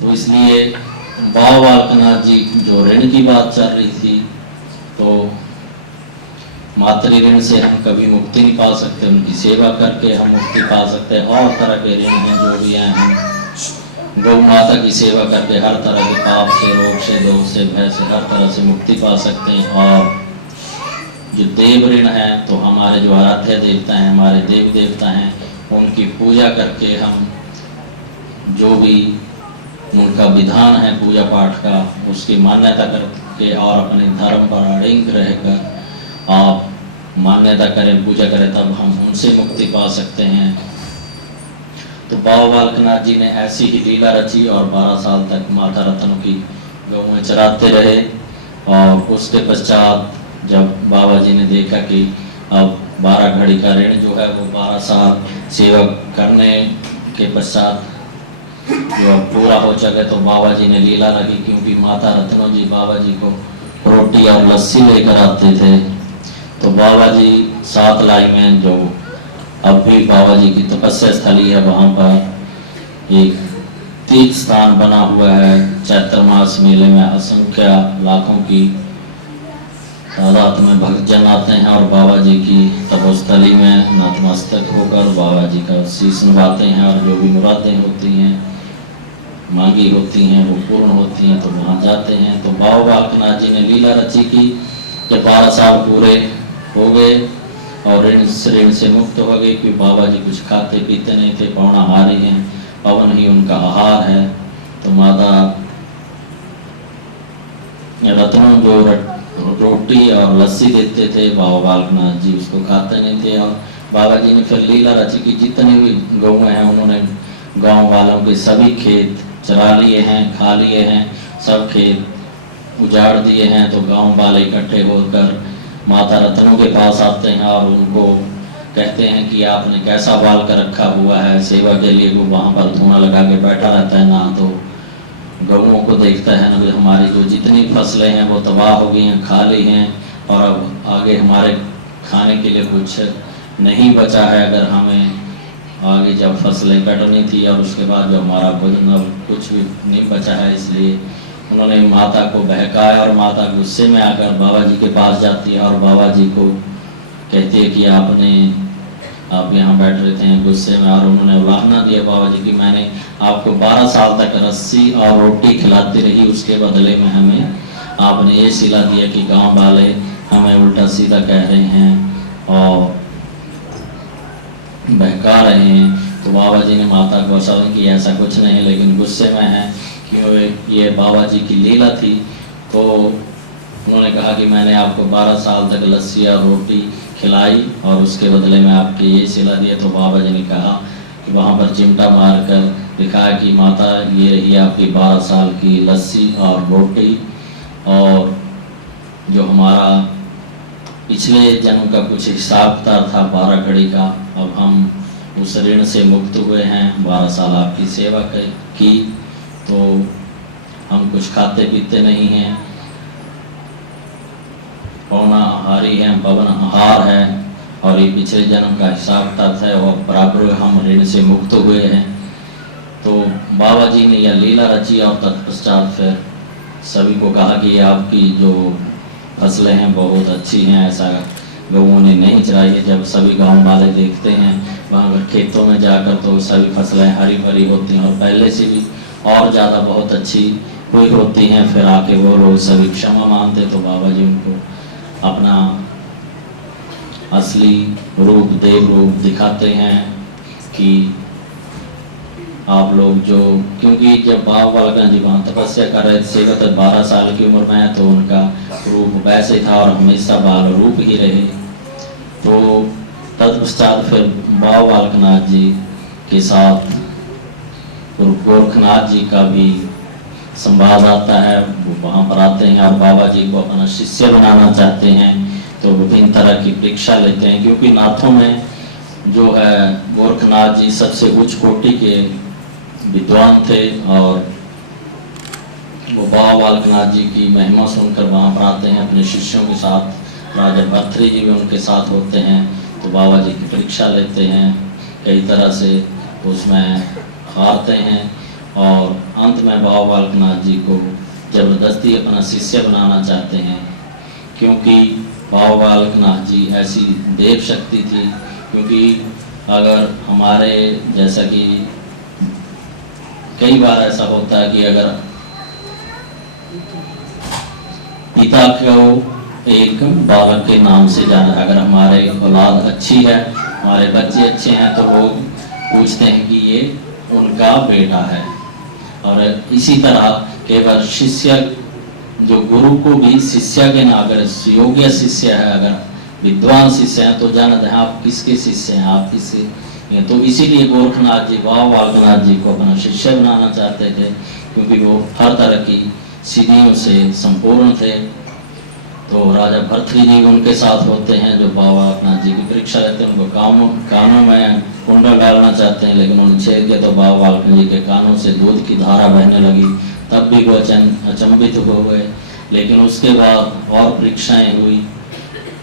तो इसलिए बाबा बालकनाथ जी जो ऋण की बात चल रही थी, तो मातृ ऋण से हम कभी मुक्ति नहीं पा सकते, उनकी सेवा करके हम मुक्ति पा सकते हैं। और तरह के ऋण हैं जो भी हैं, हम गौ माता की सेवा करके हर तरह के पाप से, रोग से, दोष से, भय से, हर तरह से मुक्ति पा सकते हैं। और जो देव ऋण है, तो हमारे जो आराध्य देवता हैं, हमारे देव देवता हैं, उनकी पूजा करके हम जो भी उनका विधान है पूजा पाठ का, उसकी मान्यता करके और अपने धर्म पर अड़िग रहकर आप मान्यता करें, पूजा करें, तब हम उनसे मुक्ति पा सकते हैं। तो बाबा बालकनाथ जी ने ऐसी ही लीला रची और 12 साल तक माता रत्नों की गौएं चराते रहे। और उसके पश्चात जब बाबा जी ने देखा कि अब 12 घड़ी का ऋण जो है वो 12 साल सेवा करने के पश्चात जो पूरा हो सके, तो बाबा जी ने लीला रखी। क्योंकि माता रत्नों जी बाबा जी को रोटी और लस्सी लेकर आते थे, तो बाबा जी 7 लाई में जो अब भी बाबा जी की तपस्या स्थली है, वहाँ पर एक तीर्थ स्थान बना हुआ है। चैत्र मास मेले में असंख्य लाखों की तादाद में भक्तजन आते हैं और बाबा जी की तपोस्थली में नतमस्तक होकर बाबा जी का शीश नवाते हैं, और जो भी मुरादें होती हैं, मांगी होती हैं, वो पूर्ण होती हैं, तो वहाँ जाते हैं। तो बाबा बालकनाथ जी ने लीला रची की जब 12 साल पूरे हो गए और ऋण से मुक्त हो गए, कि बाबा जी कुछ खाते पीते नहीं थे, पौणाहारी हैं, पवन ही उनका आहार है। तो माता रत्नों जो रोटी और लस्सी देते थे, बाबा बालकनाथ जी उसको खाते नहीं थे। और बाबा जी ने फिर लीला रची कि जितने भी गौएं हैं, उन्होंने गांव वालों के सभी खेत चरा लिए हैं, खा लिए हैं, सब खेत उजाड़ दिए हैं। तो गांव वाले इकट्ठे होकर माता रत्नों के पास आते हैं और उनको कहते हैं कि आपने कैसा बाल कर रखा हुआ है सेवा के लिए। वो वहाँ पर धुआं लगा के बैठा रहता है, ना तो गौओं को देखता है, ना हमारी जो जितनी फसलें हैं वो तबाह हो गई हैं, खा ली हैं, और अब आगे हमारे खाने के लिए कुछ नहीं बचा है। अगर हमें आगे जब फसलें कटनी थी और उसके बाद जो हमारा भोजन, अब कुछ भी नहीं बचा है। इसलिए उन्होंने माता को बहकाया और माता गुस्से में आकर बाबा जी के पास जाती है और बाबा जी को कहती है कि आप यहाँ बैठ रहे थे गुस्से में। और उन्होंने उलाहना दिया बाबा जी की, मैंने आपको 12 साल तक लस्सी और रोटी खिलाती रही, उसके बदले में हमें आपने ये सिला दिया कि गांव वाले हमें उल्टा सीधा कह रहे हैं और बहका रहे हैं। तो बाबा जी ने माता को आश्वासन कि ऐसा कुछ नहीं, लेकिन गुस्से में है क्यों, ये बाबा जी की लीला थी। तो उन्होंने कहा कि मैंने आपको 12 साल तक लस्सी और रोटी खिलाई और उसके बदले में आपके ये सिला दिया। तो बाबा जी ने कहा कि वहाँ पर चिमटा मारकर दिखाया कि माता ये रही आपकी 12 साल की लस्सी और रोटी, और जो हमारा पिछले जन्म का कुछ हिसाब किताब था 12 घड़ी का, अब हम उस ऋण से मुक्त हुए हैं। 12 साल आपकी सेवा की, तो हम कुछ खाते पीते नहीं हैं, पौना आहारी हैं, पवन आहार है, और ये पिछले जन्म का हिसाब किताब है और बराबर हम ऋण से मुक्त हुए हैं। तो बाबा जी ने यह लीला रची और तत्पश्चात फिर सभी को कहा कि आपकी जो फसलें हैं बहुत अच्छी हैं, ऐसा लोगों ने नहीं चराई है। जब सभी गांव वाले देखते हैं वहाँ खेतों में जाकर, तो सभी फसलें हरी भरी होती हैं और पहले से भी और ज़्यादा बहुत अच्छी हुई होती हैं। फिर आके वो लोग सभी क्षमा मांगते, तो बाबा जी उनको अपना असली रूप, देव रूप दिखाते हैं कि आप लोग जो, क्योंकि जब बाबा बालकनाथ जी वहाँ तपस्या कर रहे थे, 12 साल की उम्र में है, तो उनका रूप वैसे था और हमेशा बाल रूप ही रहे। तो तत्पश्चात फिर बाबा बालकनाथ जी के साथ गुरु गोरखनाथ जी का भी संवाद आता है। वो वहाँ पर आते हैं और बाबा जी को अपना शिष्य बनाना चाहते हैं, तो विभिन्न तरह की परीक्षा लेते हैं। क्योंकि नाथों में जो है गोरखनाथ जी सबसे उच्च कोटि के विद्वान थे, और वो बाबा बालकनाथ जी की महिमा सुनकर वहाँ पर आते हैं अपने शिष्यों के साथ। राजा भर्तृहरि जी भी उनके साथ होते हैं, तो बाबा जी की परीक्षा लेते हैं, कई तरह से उसमें हारते हैं और अंत में बाबा बालकनाथ जी को जबरदस्ती अपना शिष्य बनाना चाहते हैं, क्योंकि बाबा बालकनाथ जी ऐसी देव शक्ति थी। क्योंकि अगर हमारे जैसा कि कई बार ऐसा होता है कि अगर पिता को एक बालक के नाम से जाना, अगर हमारे औलाद अच्छी है, हमारे बच्चे अच्छे हैं, तो लोग पूछते हैं कि ये उनका बेटा है। और इसी तरह केवल शिष्य, जो गुरु को भी शिष्य के नाम, अगर योग्य शिष्य है, अगर विद्वान शिष्य हैं, तो जानते हैं आप किसके शिष्य हैं, आप किसके। तो इसीलिए गोरखनाथ जी बाबा बालकनाथ जी को अपना शिष्य बनाना चाहते थे, क्योंकि वो हर तरह की सिद्धियों से संपूर्ण थे। तो राजा भर्तृहरि जी उनके साथ होते हैं, जो बाबा बालकनाथ जी की परीक्षा लेते हैं। उनको कानों में कुंडल डालना चाहते हैं, लेकिन उन्होंने छेद किया तो बाबा बालकनाथ जी के कानों से दूध की धारा बहने लगी। तब भी वो अचंभित हो गए। लेकिन उसके बाद और परीक्षाएं हुई,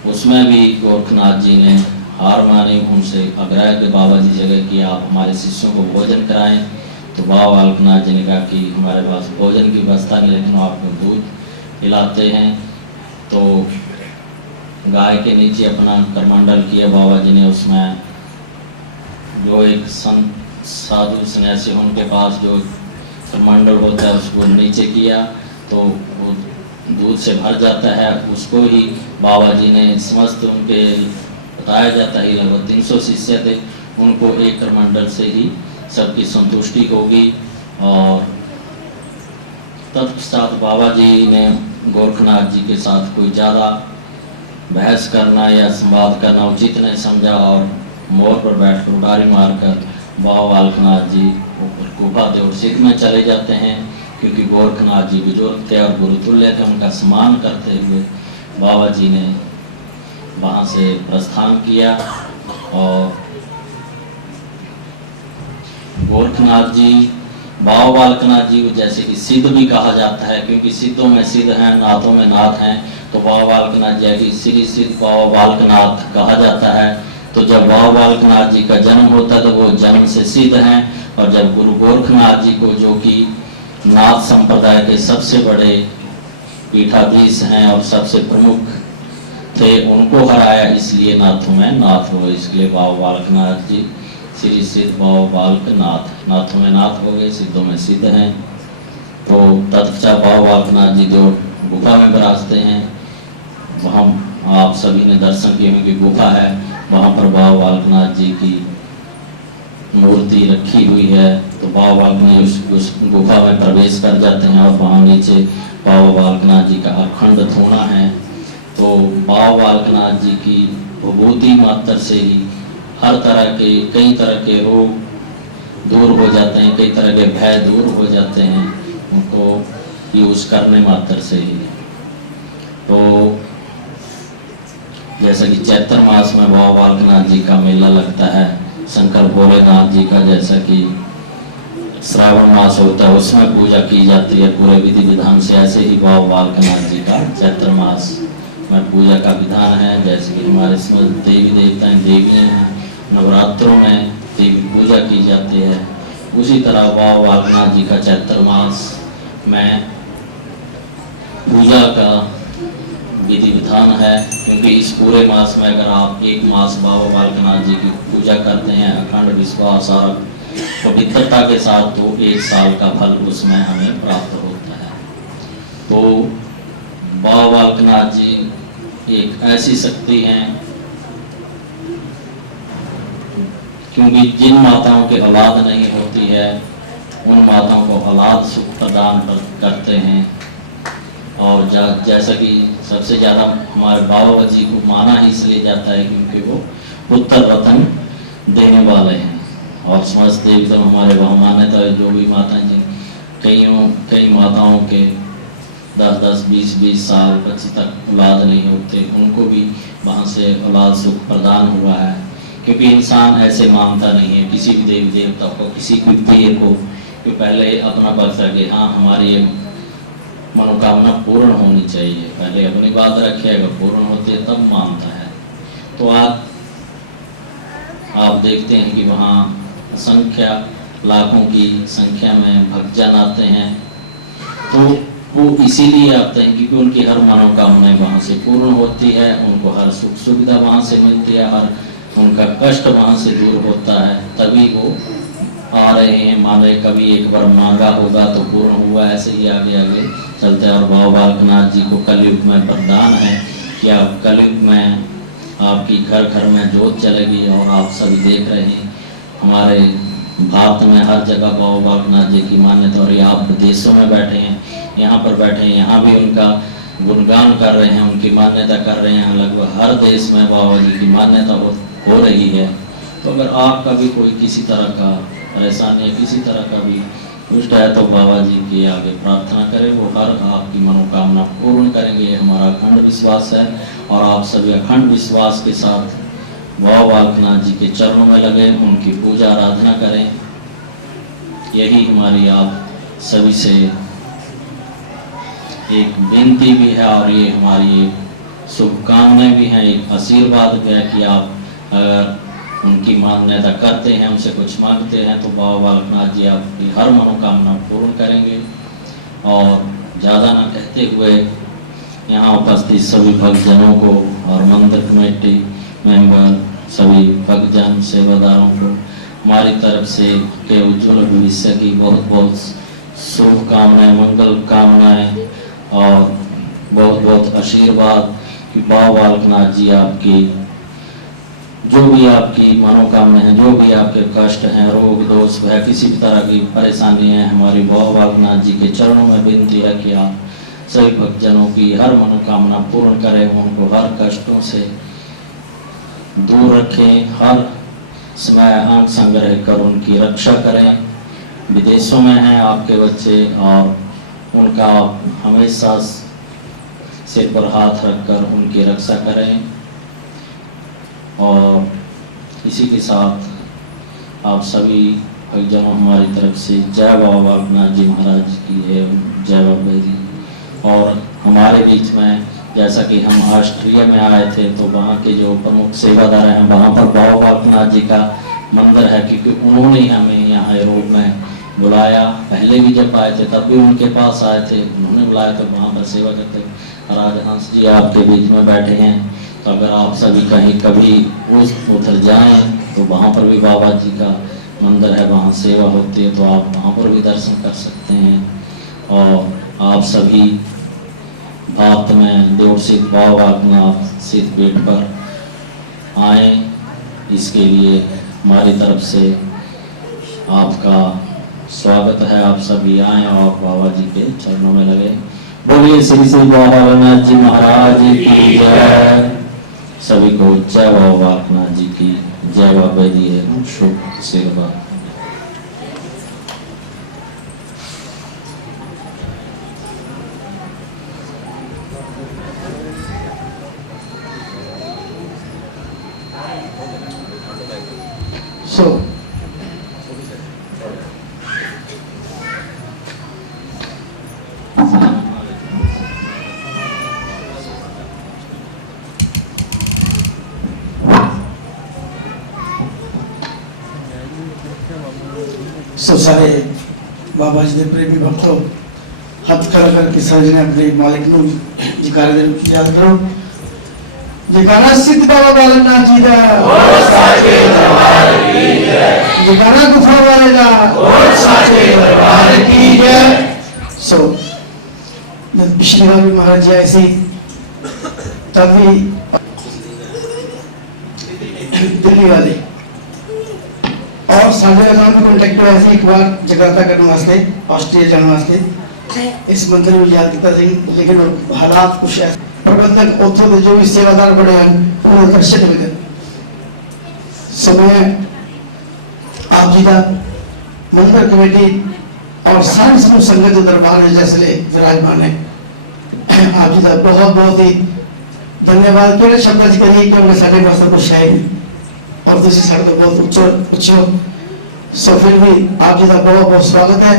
उसमें भी गोरखनाथ जी ने हार मानी। उनसे आग्रह के बाबा जी जगह कि आप हमारे शिष्यों को भोजन कराएं। तो बाबा बालकनाथ जी ने कहा कि हमारे पास भोजन की व्यवस्था नहीं, लेकिन आपको दूध पिलाते हैं। तो गाय के नीचे अपना करमंडल किया बाबा जी ने। उसमें जो एक संत साधु सन्यासी उनके पास जो करमंडल होता है उसको नीचे किया, तो वो दूध से भर जाता है। उसको ही बाबा जी ने समस्त उनके, बताया जाता है लगभग 300 शिष्य थे, उनको एक करमंडल से ही सबकी संतुष्टि होगी। और तत्पश्चात बाबा जी ने गोरखनाथ जी के साथ कोई ज़्यादा बहस करना या संवाद करना उचित नहीं समझा, और मोर पर बैठकर उड़ारी मारकर बाबा बालकनाथ जी गुफा देवसिद्ध में चले जाते हैं। क्योंकि गोरखनाथ जी बुजुर्ग थे और गुरुतुल्य थे, उनका सम्मान करते हुए बाबा जी ने वहाँ से प्रस्थान किया। और गोरखनाथ जी, बाबा बालकनाथ जी को जैसे कि सिद्ध भी कहा जाता है, क्योंकि सिद्धों में सिद्ध हैं, नाथों में नाथ हैं। तो बाबा बालकनाथ जी की श्री सिद्ध बाबा बालकनाथ कहा जाता है। तो जब बाबा बालकनाथ जी का जन्म होता है तो वो जन्म से सिद्ध हैं। और जब गुरु गोरखनाथ जी को, जो कि नाथ संप्रदाय के सबसे बड़े पीठाधीश हैं और सबसे प्रमुख थे, उनको हराया, इसलिए नाथों में नाथ हो। इसलिए बाबा बालकनाथ जी श्री सिद्ध बाबा बालकनाथ, नाथों में नाथ हो गए, सिद्धों में सिद्ध हैं। तो तत्पश्चात बाबा बालकनाथ जी जो गुफा में विराजते हैं, वहाँ आप सभी ने दर्शन किए होंगे, गुफा है, वहाँ पर बाबा बालकनाथ जी की मूर्ति रखी हुई है। तो बाबा बालकनाथ उस गुफा में प्रवेश कर जाते हैं, और वहाँ नीचे बाबा बालकनाथ जी का अखंड धूना है। तो बाबा बालकनाथ जी की विभूति मात्र से ही हर तरह के, कई तरह के रोग दूर हो जाते हैं, कई तरह के भय दूर हो जाते हैं, उनको यूज करने मात्र से ही। तो जैसा कि चैत्र मास में बाबा बालकनाथ जी का मेला लगता है, शंकर भोलेनाथ जी का जैसा कि श्रावण मास होता है उसमें पूजा की जाती है पूरे विधि विधान से, ऐसे ही बाबा बालकनाथ जी का चैत्र मास में पूजा का विधान है। जैसे कि हमारे इसमें देवी देवताएं, देवियाँ हैं, नवरात्रों में देवी पूजा की जाती है, उसी तरह बाबा बालकनाथ जी का चैत्र मास में पूजा का विधि विधान है। क्योंकि इस पूरे मास में अगर आप एक मास बाबा बालकनाथ जी की पूजा करते हैं अखंड विश्वास और पवित्रता के साथ, तो 1 साल का फल उसमें हमें प्राप्त होता है। तो बाबा बालकनाथ जी एक ऐसी शक्ति हैं, क्योंकि जिन माताओं की औलाद नहीं होती है उन माताओं को औलाद सुख प्रदान करते हैं। और जैसा कि सबसे ज़्यादा हमारे बाबा जी को माना ही इसलिए जाता है क्योंकि वो पुत्र रत्न देने वाले हैं। और समस्त देवी तो हमारे वहाँ मान्यता है, जो भी माताएं जी, कई माताओं के 10-10, 20-20 साल 25 तक औलाद नहीं होते, उनको भी वहाँ से औलाद सुख प्रदान हुआ है। क्योंकि इंसान ऐसे मानता नहीं है किसी भी देवी देवता को, किसी भी पीर को, कि पहले अपना बख्शा कि हाँ हमारी ये मनोकामना पूर्ण होनी चाहिए, पहले अपनी बात रखे, अगर पूर्ण होती है तब मानता है। तो आप देखते हैं कि वहाँ असंख्य लाखों की संख्या में भक्तजन आते हैं। तो वो इसीलिए आते हैं क्योंकि उनकी हर मनोकामनाएं वहाँ से पूर्ण होती है, उनको हर सुख सुविधा वहाँ से मिलती है, हर उनका कष्ट वहाँ से दूर होता है, तभी वो आ रहे हैं। मान रहे कभी एक बार मांगा होगा तो पूर्ण हुआ, ऐसे ही आगे आगे चलते हैं। और बाबा बालकनाथ जी को कलयुग में वरदान है कि आप कलयुग में आपकी घर घर में जोत चलेगी। और आप सभी देख रहे हैं हमारे भारत में हर जगह बाबा बालकनाथ जी की मान्यता। और ये आप विदेशों में बैठे हैं, यहाँ पर बैठे हैं, यहाँ भी उनका गुणगान कर रहे हैं, उनकी मान्यता कर रहे हैं। लगभग हर देश में बाबा जी की मान्यता हो रही है। तो अगर आपका भी कोई किसी तरह का परेशानी, किसी तरह का भी कुछ है तो बाबा जी के आगे प्रार्थना करें, वो हर आपकी मनोकामना पूर्ण करेंगे। ये हमारा अखंड विश्वास है। और आप सभी अखंड विश्वास के साथ बाबा बालकनाथ जी के चरणों में लगे, उनकी पूजा आराधना करें। यही हमारी आप सभी से एक विनती भी है और ये हमारी शुभकामनाएं भी हैं, एक आशीर्वाद भी है कि आप अगर उनकी मान्यता करते हैं, हमसे कुछ मांगते हैं तो बाबा बालकनाथ जी आपकी हर मनोकामना पूर्ण करेंगे। और ज़्यादा ना कहते हुए यहाँ उपस्थित सभी भक्तजनों को और मंदिर कमेटी मेंबर, सभी भक्तजन सेवादारों को हमारी तरफ से के उज्जवल भविष्य की बहुत बहुत शुभकामनाएं, मंगल कामनाएं और बहुत बहुत आशीर्वाद कि बाबा बालकनाथ जी आपकी जो भी आपकी मनोकामना है, जो भी आपके कष्ट हैं, रोग दोष भय किसी भी तरह की परेशानी है, हमारी बाबा बालकनाथ जी के चरणों में विनती है कि आप सभी भक्तजनों की हर मनोकामना पूर्ण करें, उनको हर कष्टों से दूर रखें, हर समय अंग संग्रह कर उनकी रक्षा करें। विदेशों में हैं आपके बच्चे और उनका हमेशा सिर पर हाथ रखकर उनकी रक्षा करें। और इसी के साथ आप सभी भक्तजनों हमारी तरफ से जय बाबा बालकनाथ जी महाराज की है, जय बाबा जी। और हमारे बीच में जैसा कि हम ऑस्ट्रिया में आए थे तो वहाँ के जो प्रमुख सेवादार हैं, वहाँ पर बाबा बालकनाथ जी का मंदिर है, क्योंकि उन्होंने ही हमें यहाँ यूरोप में बुलाया। पहले भी जब आए थे तब भी उनके पास आए थे, उन्होंने बुलाया तो वहाँ पर सेवा करते। और आज हंस जी आपके बीच में बैठे हैं, तो अगर आप सभी कहीं कभी उधर जाएं तो वहाँ पर भी बाबा जी का मंदिर है, वहाँ सेवा होती है, तो आप वहाँ पर भी दर्शन कर सकते हैं। और आप सभी भारत में देवसिद्ध बाबा बालकनाथ सिद्ध पीठ पर आए, इसके लिए हमारी तरफ से आपका स्वागत है। आप सभी आए और बाबा जी के चरणों में लगे। बोलिए श्री श्री बाबा बालकनाथ जी महाराज की जय। सभी को जय बाबा बालकनाथ जी की जय। बाबा जी है शुभ सेवा। सब सारे बाबा जी के प्रेमी भक्तों हाथ खड़ा करके सारे ने अपने मालिक को जयकारा याद करो। जयकारा सिद्ध बाबा बालकनाथ जी का, और साचे दरबार की जय। जयकारा गुफा वाले का, और साचे दरबार की जय। सो पिछली बार भी महाराज जी ऐसे तभी दिल्ली वाले और साढ़े नाम में कॉन्टेक्ट हुआ ऐसे एक बार जकार्ता करने वास्ते, ऑस्ट्रेलिया जाने वास्ते इस मंदिर में याद किया सी, लेकिन हालात कुछ ऐसे प्रबंधक उथों के जो भी सेवादार बड़े हैं उन्होंने दर्शन मिले समय आप जी का मंदिर कमेटी और सारी समूह संगत जो दरबार में जैसे विराजमान है, आप जी का बहुत बहुत ही धन्यवाद। केवल शब्द जी करिए क्योंकि साढ़े पास कुछ है और दूसरी साइड तो बहुत उच्च सो फिर भी आप जी का बहुत बहुत स्वागत है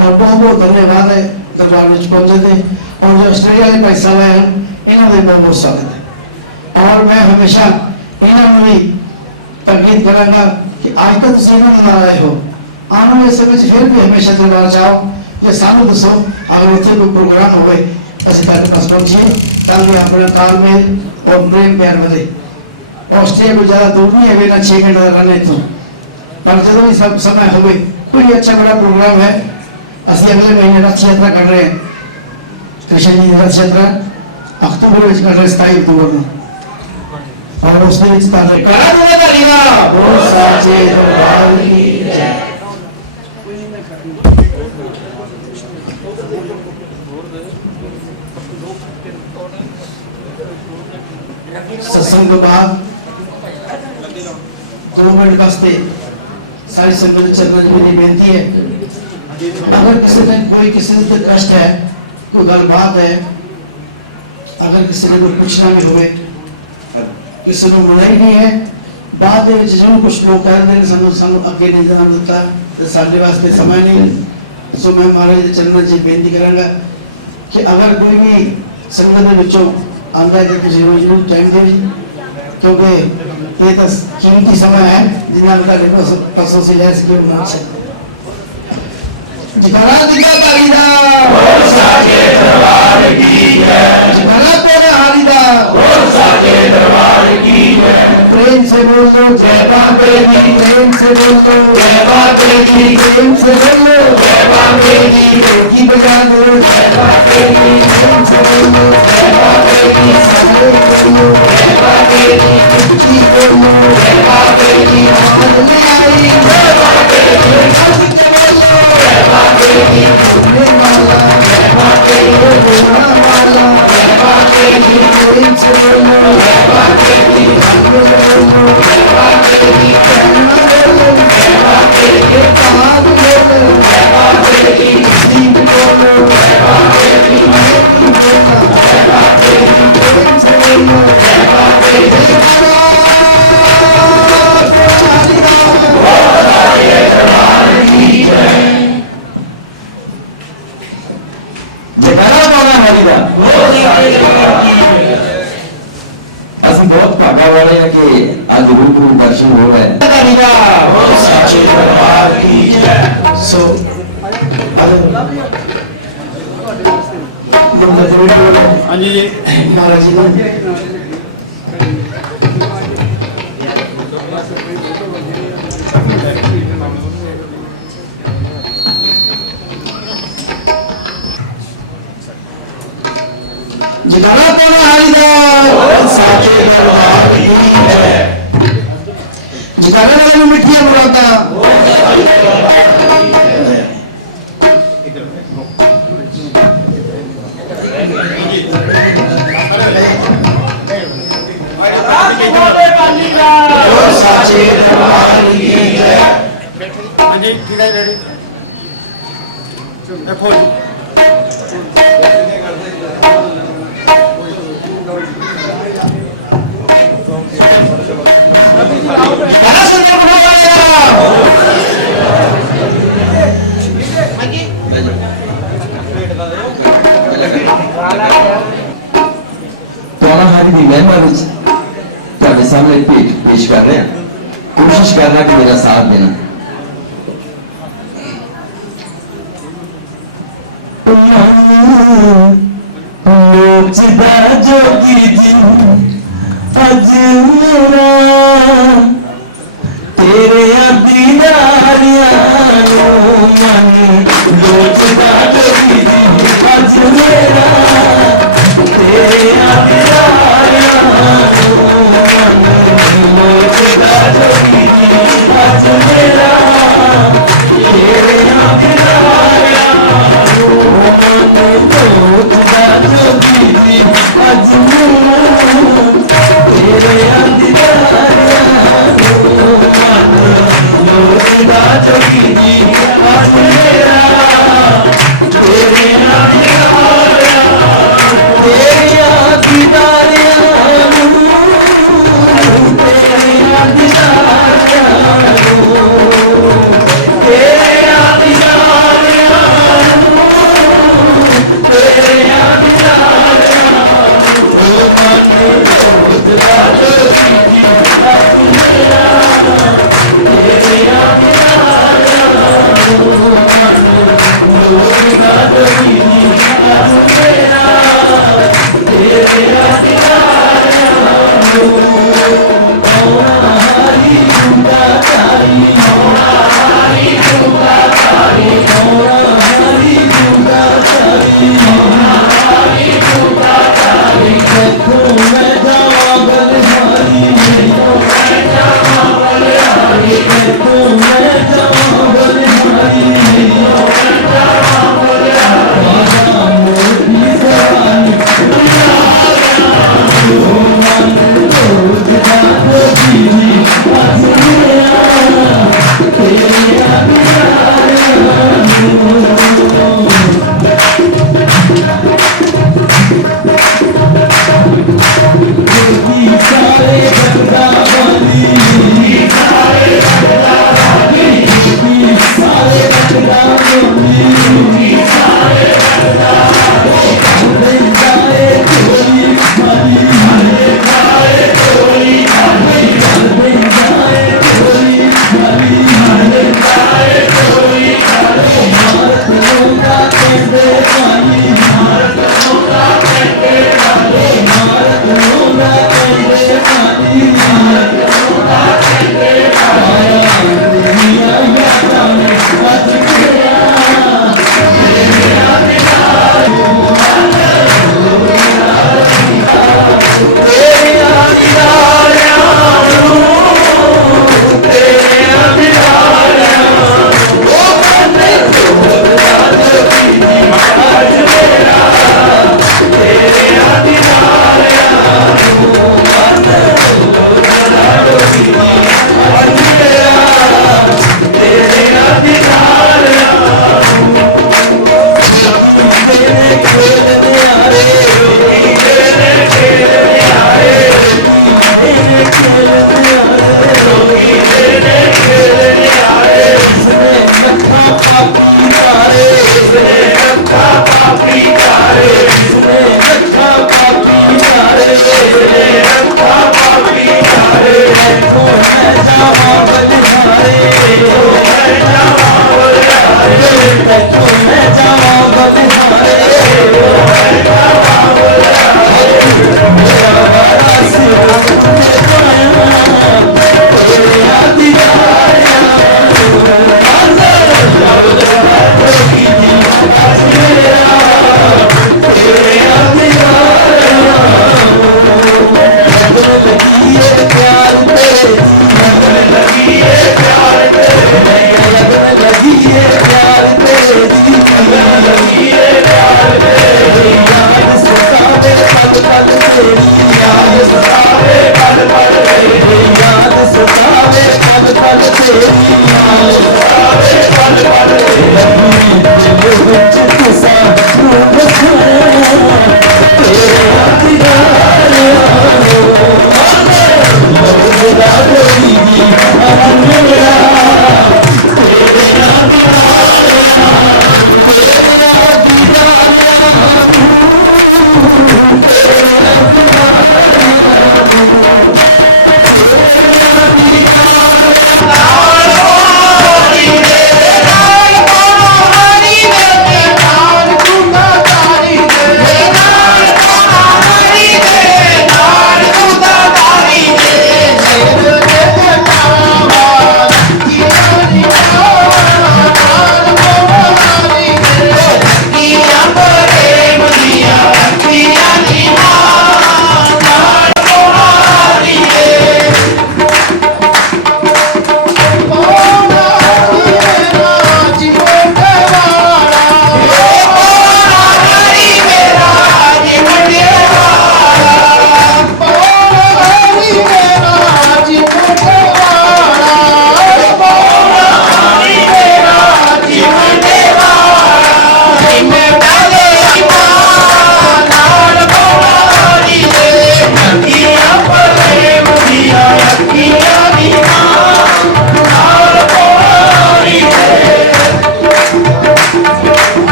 और बहुत बहुत धन्यवाद है दरबार में पहुंचे थे। और जो ऑस्ट्रेलिया के पैसा हुए हैं इन्होंने बहुत बहुत स्वागत है। और मैं हमेशा इन्होंने भी तकलीफ करूंगा कि आज तक तुम मना रहे हो आने वाले समय में फिर भी हमेशा दरबार जाओ या सामने दसो अगर उत्थे कोई प्रोग्राम होवे असि ताके पास पहुंचिए ताकि अपना तालमेल और प्रेम प्यार बढ़े। ऑस्ट्रेलिया को ज्यादा दूर नहीं है, वे ना 6 घंटे का रन है तो पर जो भी सब समय होवे कोई अच्छा बड़ा प्रोग्राम है। असि अगले महीने रथ यात्रा कर रहे हैं, कृष्ण जी की रथ यात्रा अक्टूबर में कर रहे हैं, 27 अक्टूबर में, और उसने विस्तार है करा दूंगा तालियां बोल साचे दरबार की जय। सत्संग के बाद 2 मिनट वास्ते सारी संगत चरणों में मेरी बेनती है, अगर किसी ने कोई किसी से कष्ट है, कोई गलबात है, अगर किसी ने कोई पूछना भी होवे, किसी को बुराई नहीं है, बाद में जो कुछ लोग कह रहे हैं सानू अगे नहीं जाना देता तो साडे वास्ते समय नहीं। सो मैं महाराज के चरणों में बेनती करांगा कि अगर कोई भी संगत के विचों आंदा है तो जरूर टाइम दे, क्योंकि ये तो कीमती समय है जिन्हें बता परसों से ले सके ना सकते। जगरा दिखा तारीदा बोल साचे दरबार की जय, जगरा तेरे हारीदा बोल साचे दरबार की जय। प्रेम से बोलो जय बाबे की, प्रेम से बोलो जय बाबे की, प्रेम से बोलो जय बाबे की, की बजा दो जय बाबे की, प्रेम से बोलो जय बाबे की, सारे बोलो जय बाबे की, की बोलो जय बाबे की, आज ले आई जय बाबे की, आज के बोलो जय बाबे की, सुनने वाला जय बाबे की, बोलने वाला जय बाबे की, प्रेम से बोलो जय बाबे की, आगे बोलो जय बाबे की, कहना बोलो जय बाबे की, बात बोलो जय बाबे की, दीप बोलो जय बाबे की, मेरी बोला जय बाबे की, प्रेम से बोलो जय बाबे की, ਅਸੀਂ ਬਹੁਤ ਭਾਗਾ ਵਾਲੇ ਆ ਕਿ ਅੱਜ ਰੂਬਰੂ ਦਰਸ਼ਨ ਹੋ ਰਹੇ ਹਨ। साचे दरबार की जय। सो हाँ जी महाराज जी जगरा तेरे हारीदा बोल साचे दरबार की जय, जगरा वाली मिठिया मुरादा बोल साचे दरबार की जय। हाँ जी ठीक है रेडी ਤੁਹਾਡੀ ਦੀ ਮਹਿਮਾ ਵਿੱਚ ਤੁਹਾਡੇ ਸਾਹਮਣੇ ਭੇਟ ਪੇਸ਼ ਕਰ ਰਹੇ ਹਾਂ। ਕੋਸ਼ਿਸ਼ ਕਰਨਾ ਕਿ ਮੇਰਾ ਸਾਥ ਦੇਣਾ। ਲੋਚਦਾ ਜੋਗੀ ਜੀ ਅੱਜ ਮੇਰਾ ਤੇਰੇ ਦੀਦਾਰਿਆਂ ਨੂੰ ਮਨ ਲੋਚਦਾ ਜੋਗੀ ਜੀ ਅੱਜ ਮੇਰਾ ਤੇਰੇ ਦੀਦਾਰਿਆਂ ਨੂੰ ਮਨ ਲੋਚਦਾ ਜੋਗੀ ਜੀ ਅੱਜ ਮੇਰਾ ਤੇਰੇ ਦੀਦਾਰਿਆਂ ਨੂੰ ਮਨ ਲੋਚਦਾ ਜੋਗੀ ਜੀ ਅੱਜ ਮੇਰਾ ਤੇਰੇ ਦੀਦਾਰਿਆਂ ਨੂੰ ਮਨ ਲੋਚਦਾ ਜੋਗੀ ਜੀ ਅੱਜ ਮੇਰਾ तेरी याद सतावे पल पल तेरी याद सतावे पल पल तेरी याद सतावे पल पल तेरी